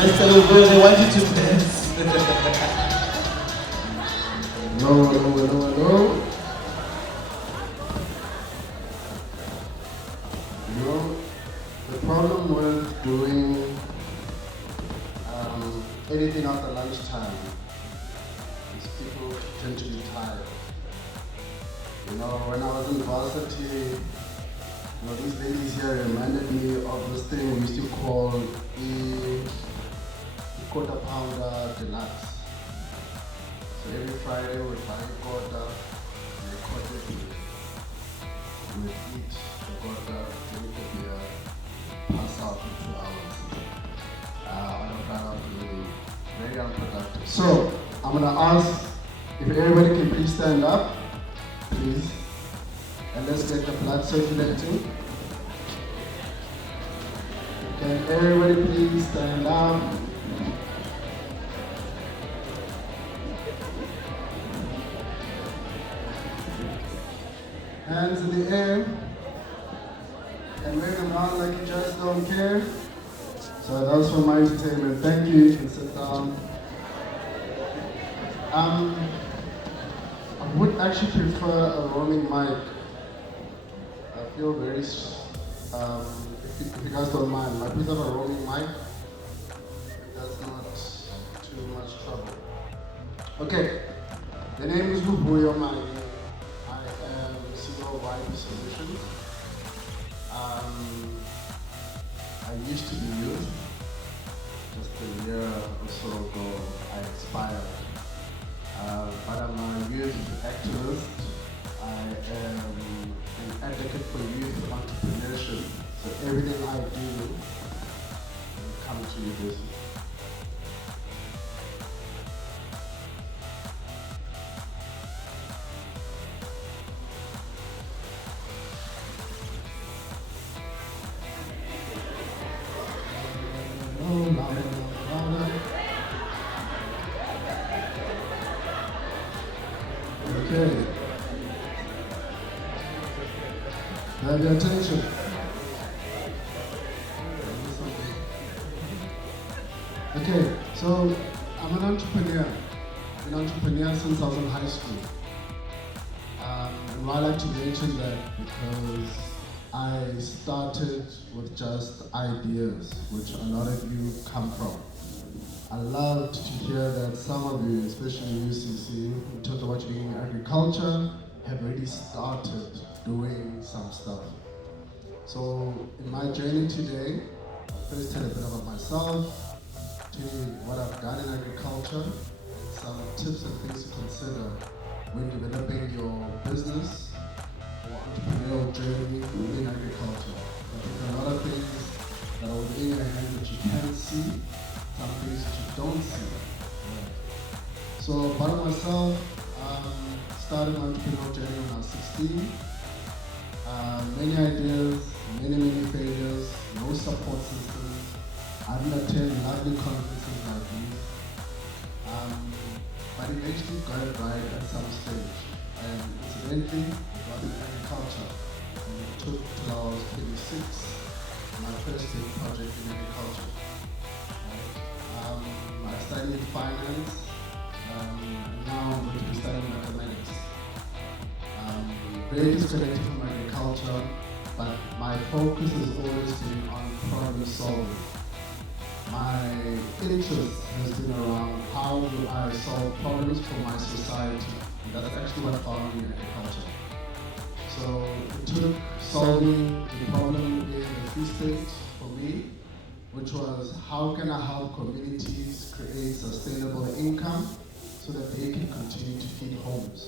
Mr. Luvuyo, they want you to dance. Hello, hello, hello, hello. You know, the problem with doing anything after lunchtime is people tend to be tired. You know, when I was in varsity, these ladies here reminded me of this thing we used to call the quarter pounder deluxe. So every Friday we'd buy a quarter, and a quarter we'd eat the quarter, drink the beer, pass out for 2 hours. On a Friday afternoon, very unproductive. So I'm gonna ask if everybody can please stand up, please. And let's get the blood circulating. Can everybody please stand up? Hands in the air. And wave them around like you just don't care. So that was for my entertainment. Thank you. You can sit down. I would actually prefer a roaming mic. I feel very, if you guys don't mind, I prefer a roaming mic. That's not too much trouble. Okay, the name is Luvuyo Manyi. I am CEO of EYW Solutions. I used to be youth. Just a year or so ago, I expired. But I'm a youth activist. I am an advocate for youth entrepreneurship. So everything I do will come to you this. Okay. Have your attention. Okay, so I'm an entrepreneur. I've been an entrepreneur since I was in high school. And I like to mention that because I started with just ideas, which a lot of you come from. I loved to hear that some of you, especially UCC, in terms of what you're doing in agriculture, have already started doing some stuff. So in my journey today, I'll first tell a bit about myself, tell you what I've done in agriculture, some tips and things to consider when developing your business or entrepreneurial journey within agriculture. I think there are a lot of things that are within your hand that you can see, some things that you don't see. Right. So about myself, started my entrepreneurial journey when I was 16. Many ideas, many failures, no support systems. I didn't attend lovely conferences like these. But eventually got it right at some stage. And incidentally, I got in agriculture. And it took till I was 26, my first big project in agriculture. I studied finance, and now I'm going to be studying mathematics. Very disconnected from agriculture, but my focus has always been on problem solving. My interest has been around how do I solve problems for my society, and that's actually what found me in agriculture. So it took solving the problem in the Free State for me, which was how can I help communities create sustainable income so that they can continue to feed homes,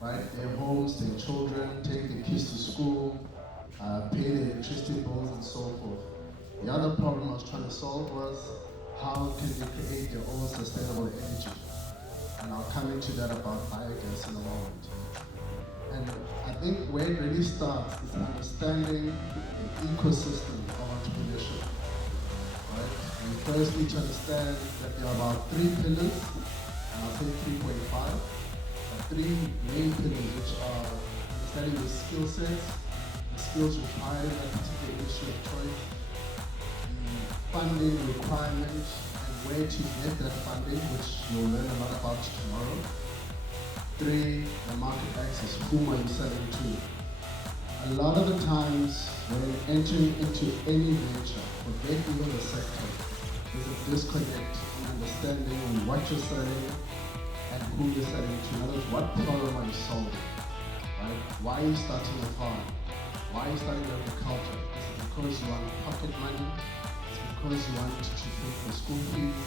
right? Their homes, their children, take their kids to school, pay their electricity bills and so forth. The other problem I was trying to solve was how can they create their own sustainable energy? And I'll come into that about biogas in a moment. And I think where it really starts is understanding the ecosystem of entrepreneurship. Right? We first need to understand that there are about 3 pillars, and I'll say 3.5. Three main pillars, which are understanding the skill sets, the skills required in that particular issue of choice, the funding requirement and where to get that funding, which you'll learn a lot about tomorrow. 3, the market access, whom are you selling to? A lot of the times when entering into any venture, forget even the sector, there's a disconnect in understanding what you're selling and who you're selling to. In other words, what problem are you solving? Right? Why are you starting a farm? Why are you starting agriculture? Is it because you want pocket money? Is it because you want to pay for school fees?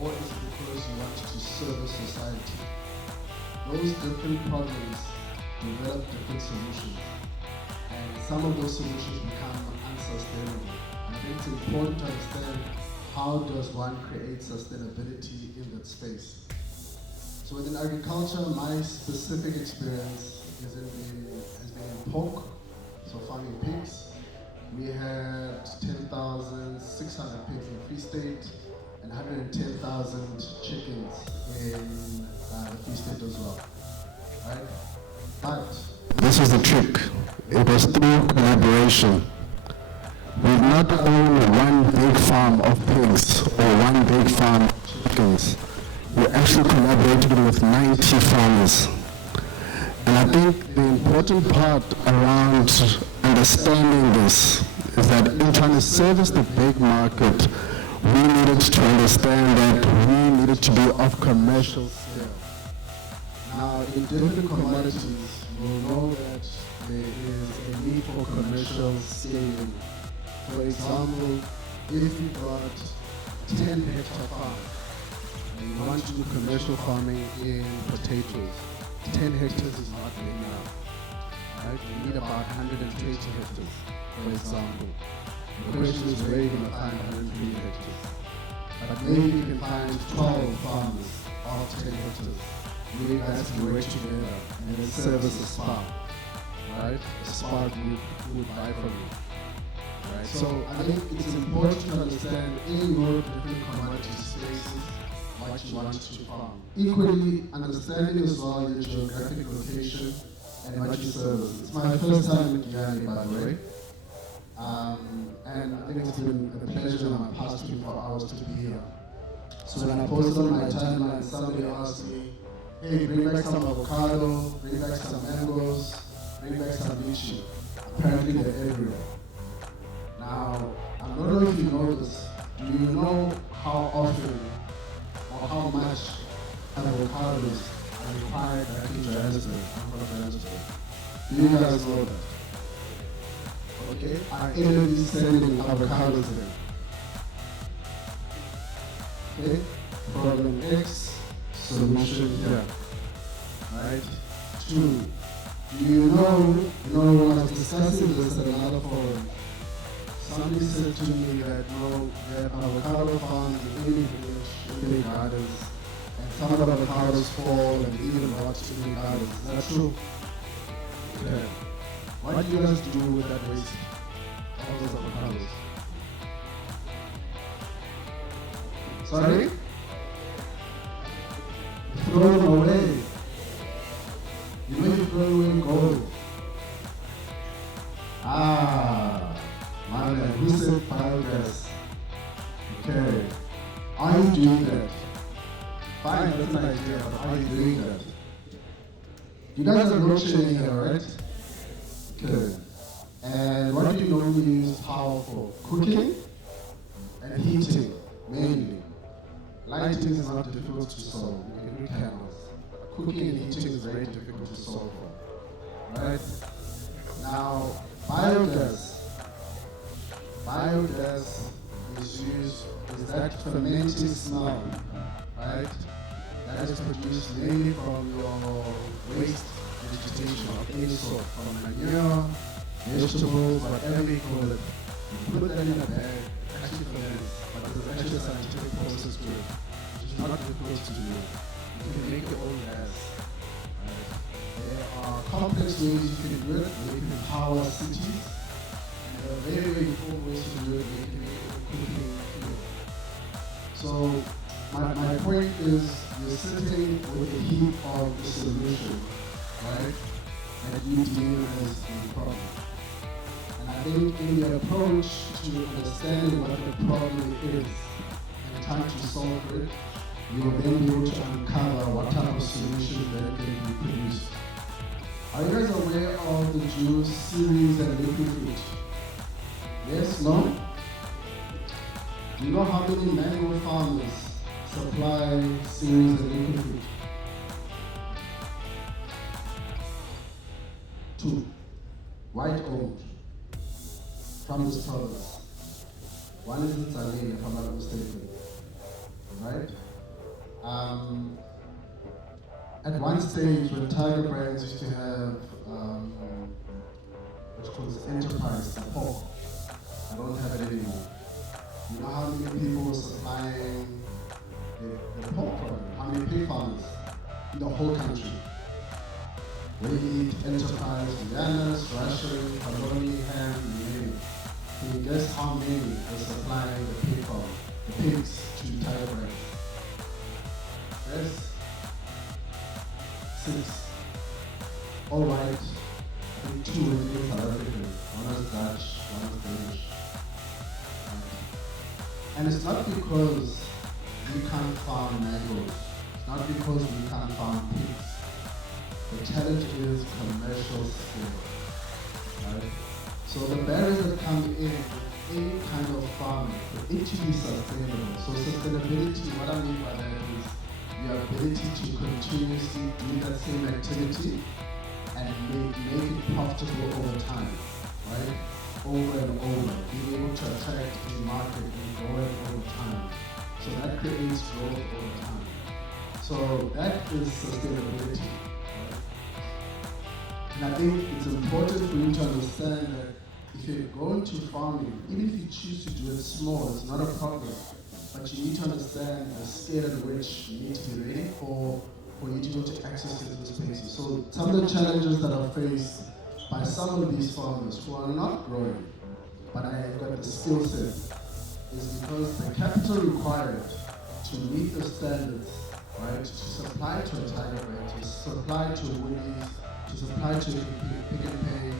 Or is it because you want to service society? Those different problems develop different solutions. And some of those solutions become unsustainable. I think it's important to understand how does one create sustainability in that space. So within agriculture, my specific experience has been in pork, so farming pigs. We had 10,600 pigs in Free State and 110,000 chickens in the Free State as well. Right? But this is the trick. It was through collaboration. We not own one big farm of pigs or one big farm of chickens. We actually collaborated with 90 farmers. And I think the important part around understanding this is that in trying to service the big market, we needed to understand that we needed to be of commercial scale. Now, in different commodities, you'll know that there is a need for commercial scaling. For example, if you've got 10 hectare farm and you want to do commercial farming in potatoes, 10 hectares is not big enough. Right? You need about 120 hectares, for example. The question is where you're going to find 120 hectares. But maybe you can find 12 farmers of 10 hectares. You guys can work together and then service a spa. Right? A spa group would buy from you. Right? So I think it's important to understand in your different commodity spaces what you want to farm. Equally, understanding as well your geographic location and what you service. It's my first time in Guyana, by the way. And I think it's been a pleasure in my past 24 hours to be here. So when I posted on my timeline, somebody asked me, hey, bring back some avocado, bring back some mangoes, bring back some lychee. Apparently they're everywhere. Now, I don't know if you know this. Do you know how often or how much avocados are required back in Johannesburg? I'm from Johannesburg. Do you guys know that? Okay, are any of you sending avocados there? Okay, problem X, solution here. Right? 2, do you know when I was discussing this at another forum, somebody said to me that there are avocado farms in any village, in their gardens, and some of the avocados fall and even rot in their gardens. Is that true? Okay. What do you guys do with that waste? All those avocados? Sorry? Throw them away. You know you throw away gold. My man, who said biogas? Okay. Are you doing that? Fine, that's an idea, but are you doing that? You guys are rotating here, right? Okay. And what do you normally use power for? Cooking and heating, mainly. Lighting is not difficult to solve. You can do candles. Cooking and heating is very difficult to solve for. Right? Now, biogas. Biogas is that fermenting smell, right? That is produced mainly from your waste vegetation of any sort, from manure, vegetables, whatever you call it. You put that in a bag, actually ferments, but there's actually a scientific process to it, which is not difficult to do. You can make your own gas. Right? There are complex ways you can do it, where you can power cities. There are very, very important ways to do it, where you can make your own cooking fuel. So my point is, you're sitting with the heat of the solution, right? And you deal with the problem. And I I think in the approach to understanding what the problem is and trying to solve it, you will then be able to uncover what type of solutions that can be produced. Are you guys aware of the juice series and liquid fruit? Yes, no? Do you know how many mango farmers supply series and liquid fruit? 2. White-owned from this province. One is in Tzaneen, if I'm not mistaken. Right? At one stage, when Tiger Brands used to have what's called enterprise, the pork, I don't have it anymore. You know how many people were supplying the pork product? How many pig farmers in the whole country? Wheat, enterprise, Llanas, Russian, Paloni, ham, you name it. Can you guess how many were supplying the pigs to Tiger Brands? Yes? 6. All white. I think 2 were in South African. One was Dutch, one was Danish. And it's not because we can't farm mangoes. It's not because we can't farm pigs. The challenge is commercial scale. Right? So the barriers that come in with any kind of farming for it to be sustainable. So sustainability, what I mean by that is your ability to continuously do that same activity and make it profitable over time, right? Over and over, being able to attract a market and grow it over time. So that creates growth over time. So that is sustainability, right? And I think it's important for you to understand that if you're going to farming, even if you choose to do it small, it's not a problem. But you need to understand the scale at which you need to be ready for you to go to access to those spaces. So some of the challenges that are faced by some of these farmers who are not growing, but have got the skill set, is because the capital required to meet the standards, right, to supply to a Tiger Brand, to supply to Woolies, to supply to Pick and Pay,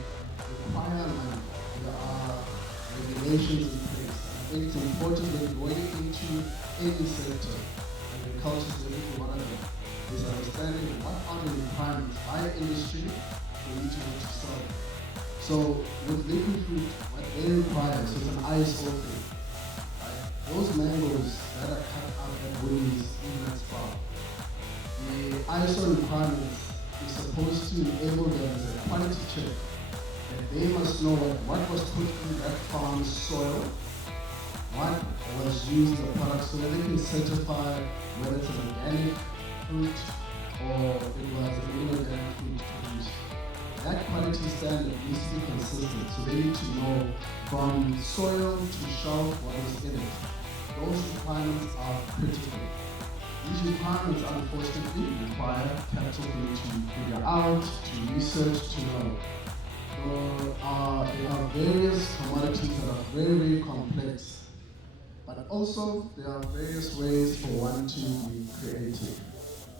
require money. There are regulations in place. I think it's important that going into any sector, agriculture is definitely one of them, is understanding what are the requirements by industry for you to be able to solve. So with liquid fruit, what they require, so it's an ISO thing. Right? Those mangoes that are cut out at Woolies in that spot, the ISO requirements is supposed to enable them as a quality check that they must know what was put in that farm's soil, what was used in the product, so that they can certify whether it's an organic fruit or it was an inorganic fruit produced. That quality standard needs to be consistent, so they need to know from soil to shelf what is in it. Those requirements are critical. These requirements, unfortunately, require capital for you to figure out, to research, to know. There are various commodities that are very, very complex, but also there are various ways for one to be creative,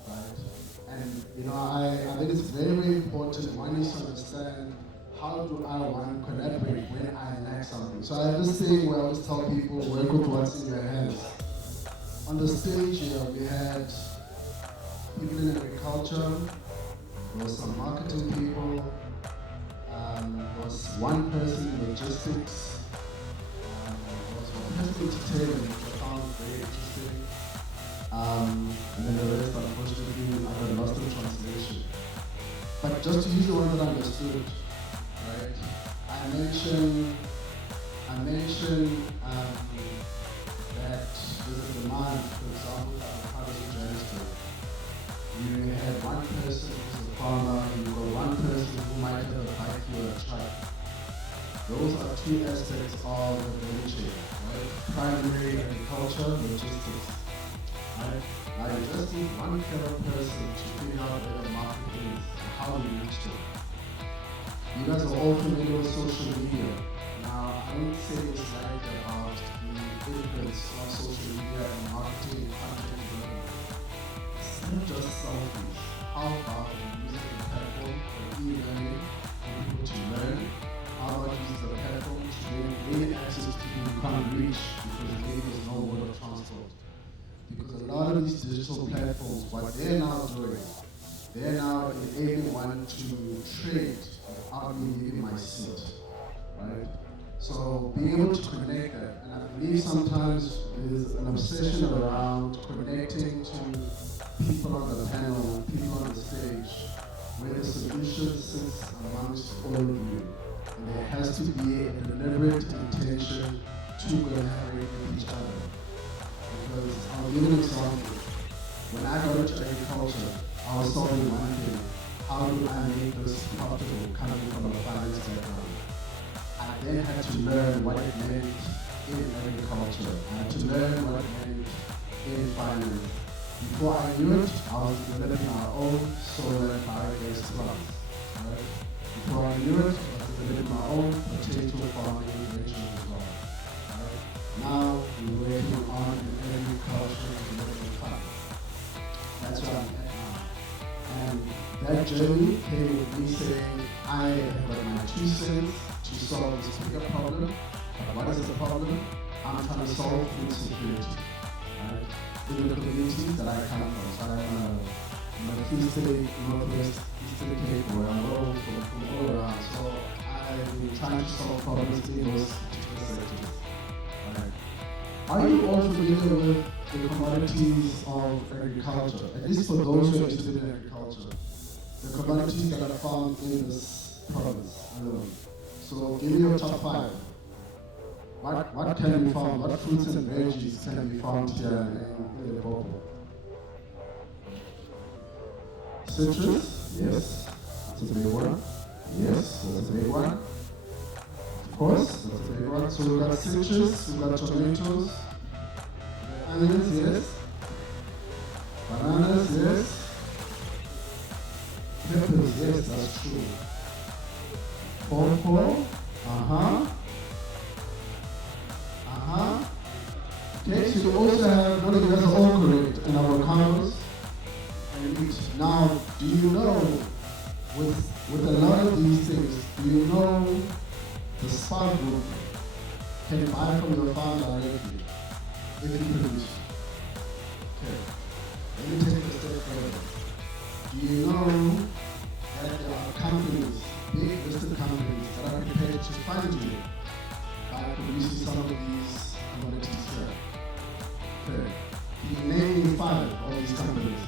right? And I think it's very, very important one needs to understand how do I want to collaborate when I lack something. So I have this thing where I always tell people, work with what's in your hands. On the stage here, we had people in agriculture, there was some marketing people, there was one person in logistics, there was one person in entertainment, which I found very interesting, and then the rest, unfortunately, I got lost in translation. But just to use the one that I understood, right? I mentioned that there's a demand, for example, for avocados in Johannesburg. You had one person who's a farmer, you got one person who might have a bike or a truck. Those are two aspects of the value chain, right? Primary agriculture, logistics. Right? Now you just need one clever person to figure out where the market is and how to reach them. You guys are all familiar with social media. Now, I would say it's like about the influence of social media and marketing and content development. It's not just selfies. How about using the platform for e-learning for people to learn? How about using the platform reach because there was no mode of transport. Because a lot of these digital platforms, what they're now doing, they're now enabling one to trade without me leaving my seat, right? So being able to connect that, and I believe sometimes there's an obsession around connecting to people on the panel, people on the stage, where the solution sits amongst all of you. And there has to be a deliberate intention to collaborate with each other. Because I'll give an example. When I got into agriculture, I was solving one thing. How do I make this profitable coming from a finance background? I then had to learn what it meant in agriculture. I had to learn what it meant in finance. Before I knew it, I was developing our own solar and biogas plants. Right? Before I knew it, I was developing my own potato farming operation as well. Right? Now we're working on an agriculture development fund. That's where I'm at now. And that journey came with me saying, I have got my 2 cents to solve this bigger problem. What is the problem? I'm trying to solve food security. Right? In the communities that I come from. So I'm a Free State, Northwest, Eastern Cape, where I'm all from all around. So I've been trying to solve problems in those particular sectors. Right. Are you all familiar with the commodities of agriculture? At least for those who are interested in agriculture. The commodities that are found in this province alone. So give me your top 5. What can be found? What fruits and veggies can be found here in Limpopo? Citrus, yes, that's a big one. Yes, that's a big one. Of course, that's a big one. So we've got citrus, we've got tomatoes, onions, yes. Bananas, yes. Peppers, yes, that's true. Pawpaw, Okay, so you also have, none of you guys are all correct, and avocados and meat. Now, do you know, with a lot of these things, do you know the Spa Group can buy from your farm directly if you produce? Okay, let me take a step further. Do you know that there are companies, big listed companies, that are prepared to fund you by producing some of these commodities here? Okay. Can you name me 5 of these companies?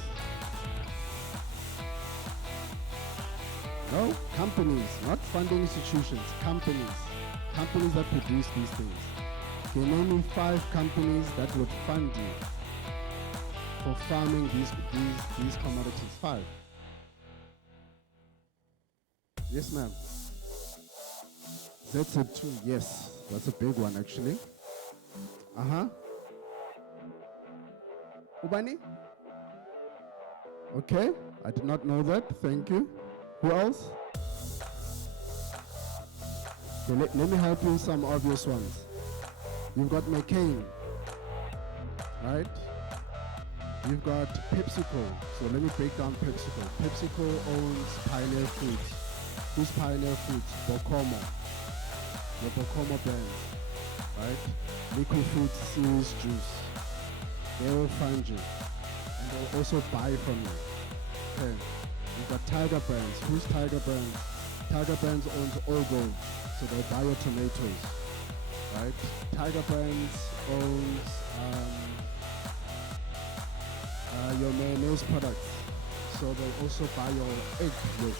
No, companies, not funding institutions, companies. Companies that produce these things. Can you name me 5 companies that would fund you for farming these commodities? 5. Yes, ma'am. ZZ2, yes. That's a big one, actually. Ubani? Okay, I did not know that. Thank you. Who else? Okay, let me help you with some obvious ones. You've got McCain, right? You've got PepsiCo. So let me break down PepsiCo. PepsiCo owns Pioneer Foods. Who's Pioneer Foods? Bokomo. The Bokomo brands, right? Liquid Fruits, Series Juice. They will fund you. And they'll also buy from you. Okay. You've got Tiger Brands. Who's Tiger Brands? Tiger Brands owns All Gold. So they'll buy your tomatoes, right? Tiger Brands owns your mayonnaise products. So they'll also buy your egg yolk,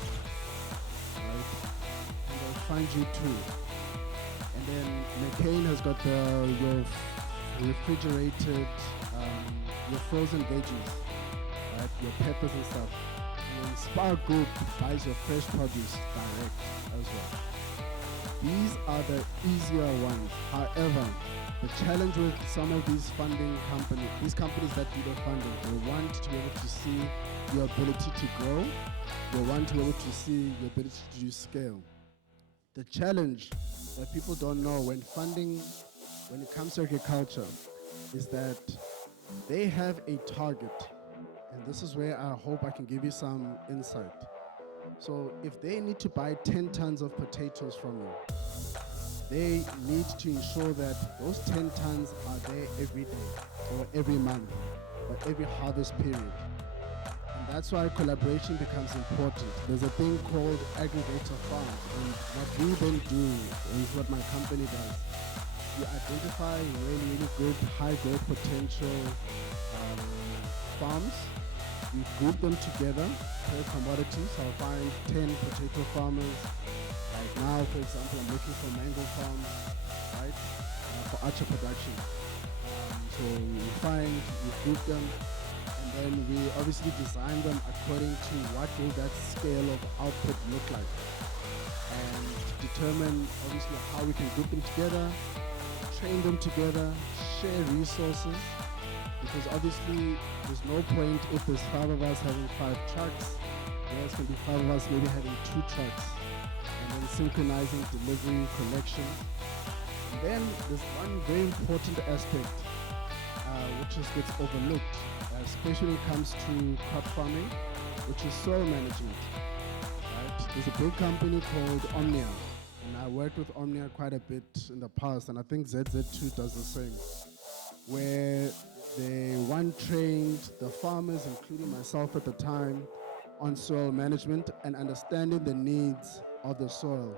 right? And they'll fund you too. And then McCain has got your refrigerated, your frozen veggies, right? Your peppers and stuff. And then Spar Group buys your fresh produce direct as well. These are the easier ones. However, the challenge with some of these funding companies, these companies that do the funding, they want to be able to see your ability to grow. They want to be able to see your ability to do scale. The challenge that people don't know when it comes to agriculture, is that they have a target. And this is where I hope I can give you some insight. So if they need to buy 10 tons of potatoes from you, they need to ensure that those 10 tons are there every day or every month or every harvest period. And that's why collaboration becomes important. There's a thing called aggregator farms, and what we then do is what my company does. We identify really good high growth potential farms. We group them together per commodity. So I'll find 10 potato farmers. Like now, for example, I'm looking for mango farms, right, for archer production. So we group them, and then we obviously design them according to what will that scale of output look like, and determine obviously how we can group them together, train them together, share resources, because obviously there's no point if there's 5 of us having 5 trucks, there's going to be 5 of us maybe having 2 trucks, and then synchronizing delivery, collection. And then there's one very important aspect which just gets overlooked, especially when it comes to crop farming, which is soil management. Right? There's a big company called Omnia, and I worked with Omnia quite a bit in the past, and I think ZZ2 does the same, where they trained the farmers, including myself at the time, on soil management and understanding the needs of the soil,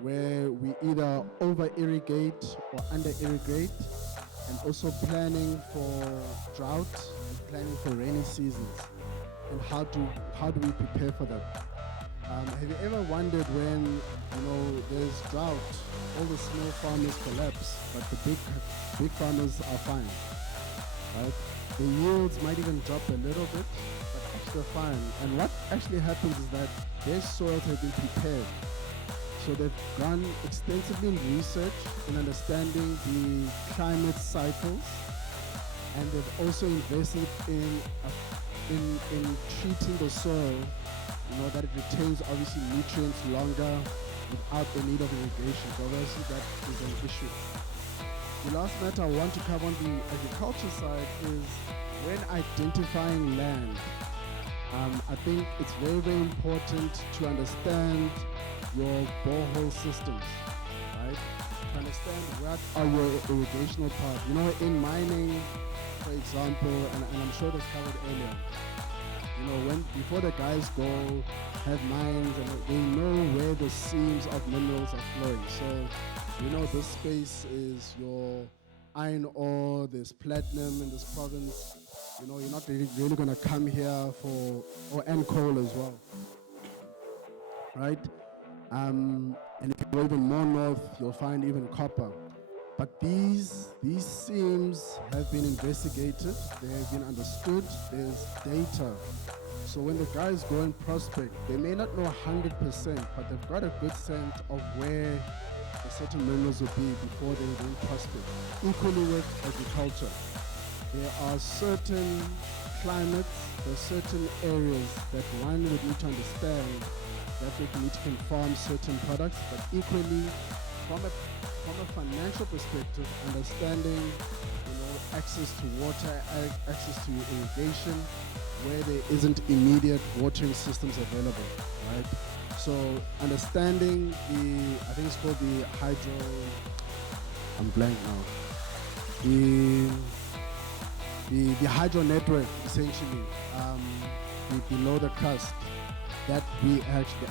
where we either over-irrigate or under-irrigate, and also planning for drought and planning for rainy seasons, and how do we prepare for that? Have you ever wondered when there's drought, all the small farmers collapse, but the big farmers are fine, right? The yields might even drop a little bit, but actually they're fine. And what actually happens is that their soils have been prepared. So they've gone extensively in research in understanding the climate cycles, and they've also invested in treating the soil, that it retains obviously nutrients longer without the need of irrigation. So obviously that is an issue. The last matter I want to cover on the agriculture side is when identifying land. I think it's very important to understand your borehole systems, right? To understand what are your irrigational paths. In mining, for example, and I'm sure that's covered earlier, before the guys go have mines, and they know where the seams of minerals are flowing. So, this space is your iron ore, there's platinum in this province. You're not really going to come here and coal as well, right? And if you go even more north, you'll find even copper. But these seams have been investigated, they have been understood, there's data. So when the guys go and prospect, they may not know 100%, but they've got a good sense of where the certain minerals will be before they then prospect. Equally with agriculture, there are certain climates, there are certain areas that one would need to understand that they need to farm certain products, but equally from a financial perspective, understanding access to water, access to irrigation, where there isn't immediate watering systems available, right? So understanding I think it's called the I'm blank now. The hydro network, essentially, below the crust, that we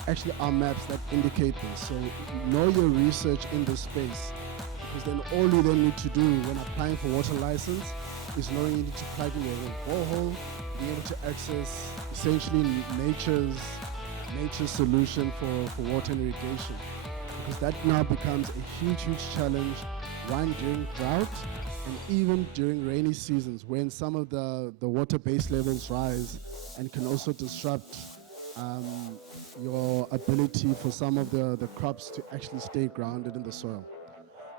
actually are maps that indicate this. So know your research in this space, because then all you then need to do when applying for water license is knowing you need to plug in your own borehole, be able to access essentially nature's solution for water and irrigation, because that now becomes a huge challenge, one during drought and even during rainy seasons, when some of the water base levels rise and can also disrupt your ability for some of the crops to actually stay grounded in the soil.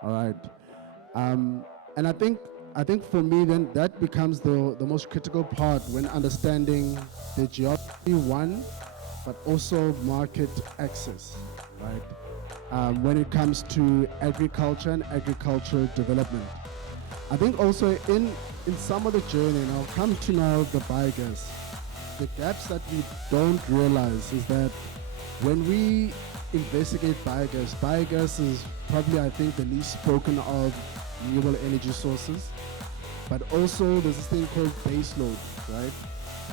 All right. And I think for me then that becomes the most critical part when understanding the geography, one, but also market access, right? When it comes to agriculture and agricultural development. I think also in some of the journey, and I'll come to now the biogas, the gaps that we don't realize is that when we investigate biogas. Biogas is probably, I think, the least spoken of renewable energy sources. But also there's this thing called baseload, right?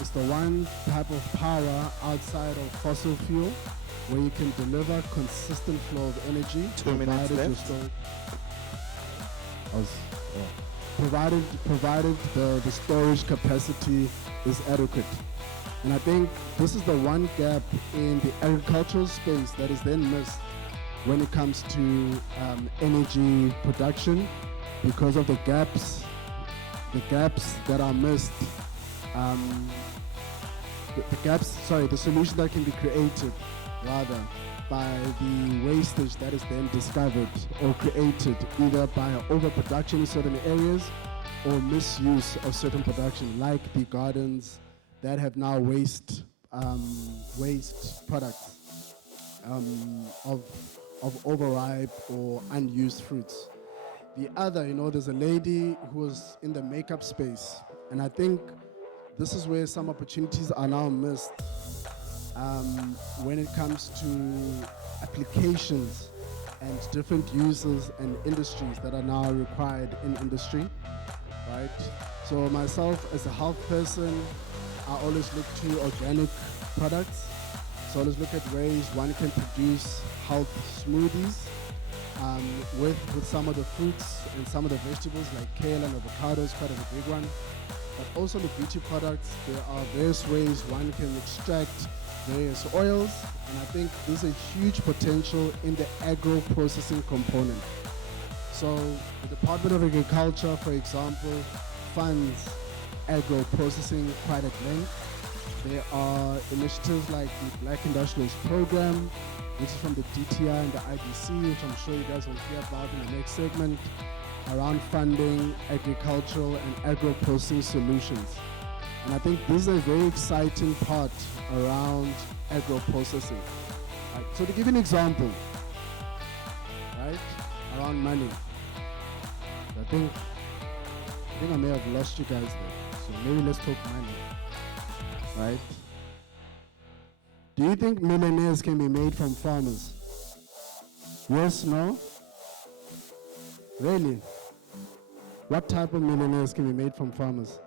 It's the one type of power outside of fossil fuel where you can deliver consistent flow of energy. 2 minutes left. Provided the storage capacity is adequate. And I think this is the one gap in the agricultural space that is then missed when it comes to energy production because of the gaps that are missed. The solution that can be created rather by the wastage that is then discovered or created either by overproduction in certain areas or misuse of certain production, like the gardens that have now waste products of overripe or unused fruits. The other, there's a lady who was in the makeup space, and I think this is where some opportunities are now missed when it comes to applications and different uses and industries that are now required in industry, right? So myself as a health person, I always look to organic products. So I always look at ways one can produce health smoothies with some of the fruits and some of the vegetables like kale and avocado is quite a big one. But also the beauty products, there are various ways one can extract various oils, and I think there's a huge potential in the agro-processing component. So the Department of Agriculture, for example, funds agro-processing quite at length. There are initiatives like the Black Industrials Program, which is from the DTI and the IDC, which I'm sure you guys will hear about in the next segment, around funding agricultural and agro-processing solutions. And I think this is a very exciting part around agro-processing. Right. So to give you an example, right, around money, I think I may have lost you guys there. So maybe let's talk money, right? Do you think millionaires can be made from farmers? Yes, no? Really? What type of millionaires can be made from farmers?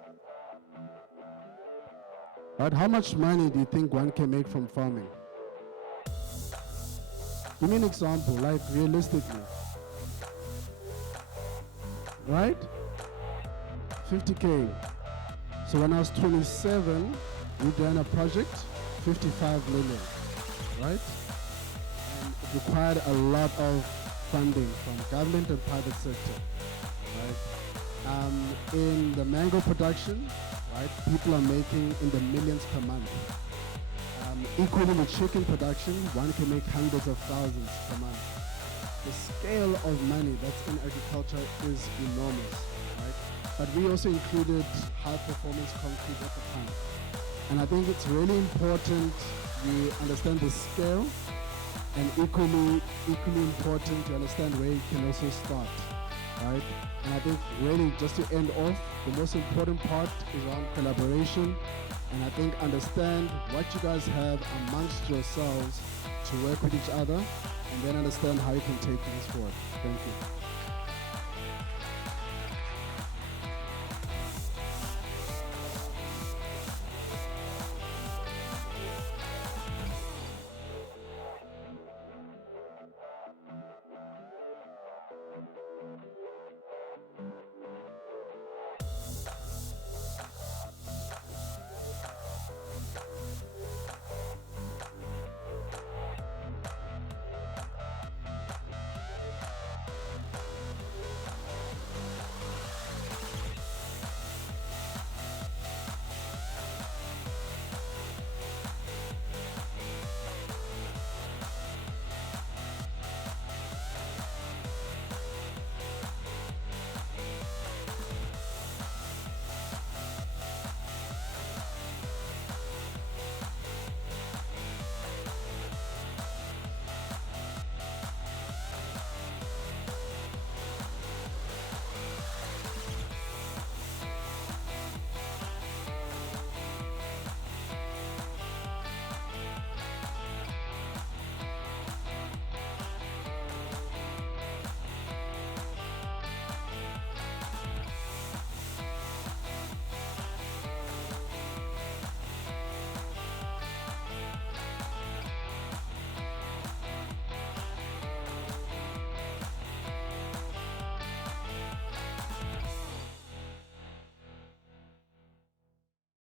Right? How much money do you think one can make from farming? Give me an example, like realistically. Right? 50K. So when I was 27, we done a project, 55 million, right? And it required a lot of funding from government and private sector, right? In the mango production, right, people are making in the millions per month. Equally with chicken production, one can make hundreds of thousands per month. The scale of money that's in agriculture is enormous, right? But we also included high performance concrete at the time. And I think it's really important you understand the scale, and equally important to understand where you can also start, right? And I think really just to end off, the most important part is around collaboration, and I think understand what you guys have amongst yourselves to work with each other, and then understand how you can take things forward. Thank you.